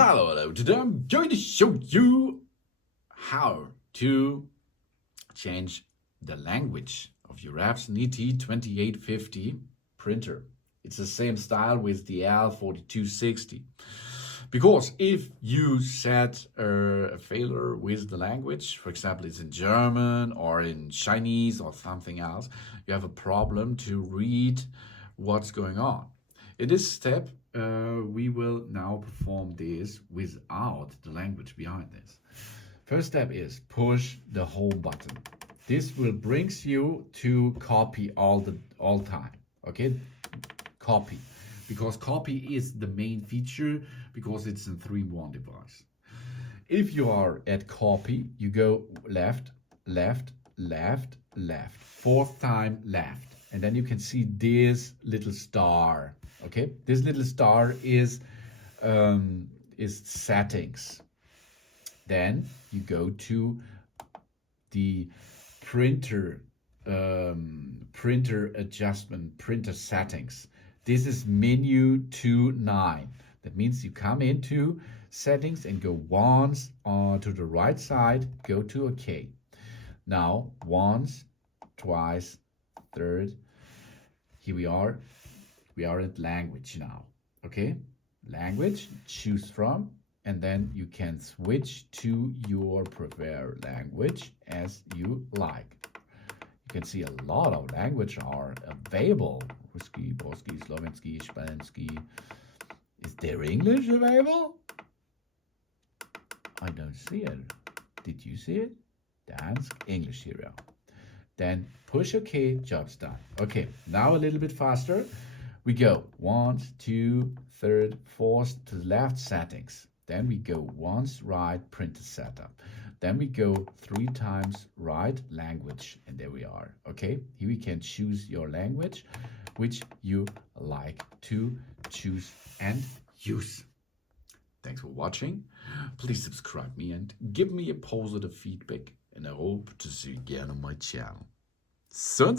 Hello, today I'm going to show you how to change the language of your Epson ET-2850 printer. It's the same style with the L4260. Because if you set a failure with the language, for example, it's in German or in Chinese or something else, you have a problem to read what's going on. In this step, we will now perform this without the language behind this. First step is push the home button. This will brings you to copy all time. Okay, copy, because copy is the main feature because it's a 3-in-1 device. If you are at copy, you go left, left, left, left, 4th time left, and then you can see this little star. Okay, this little star is settings. Then you go to the printer adjustment, printer settings. This is menu 2.9. That means you come into settings and go once to the right side, go to OK. Now once, twice, third. Here we are. We are at language now. Okay, language, choose from, and then you can switch to your preferred language as you like. You can see a lot of language are available. Ruski, Polski, Slovensky, Spanish. Is there English available? I don't see it. Did you see it? Dansk, English here. Then push OK, job's done. Okay, now a little bit faster. We go 1, 2, 3, 4 to the left settings. Then we go once right printer setup. Then we go 3 times right language, and there we are. Okay, here we can choose your language which you like to choose and use. Thanks for watching. Please subscribe me and give me a positive feedback, and I hope to see you again on my channel. Soon.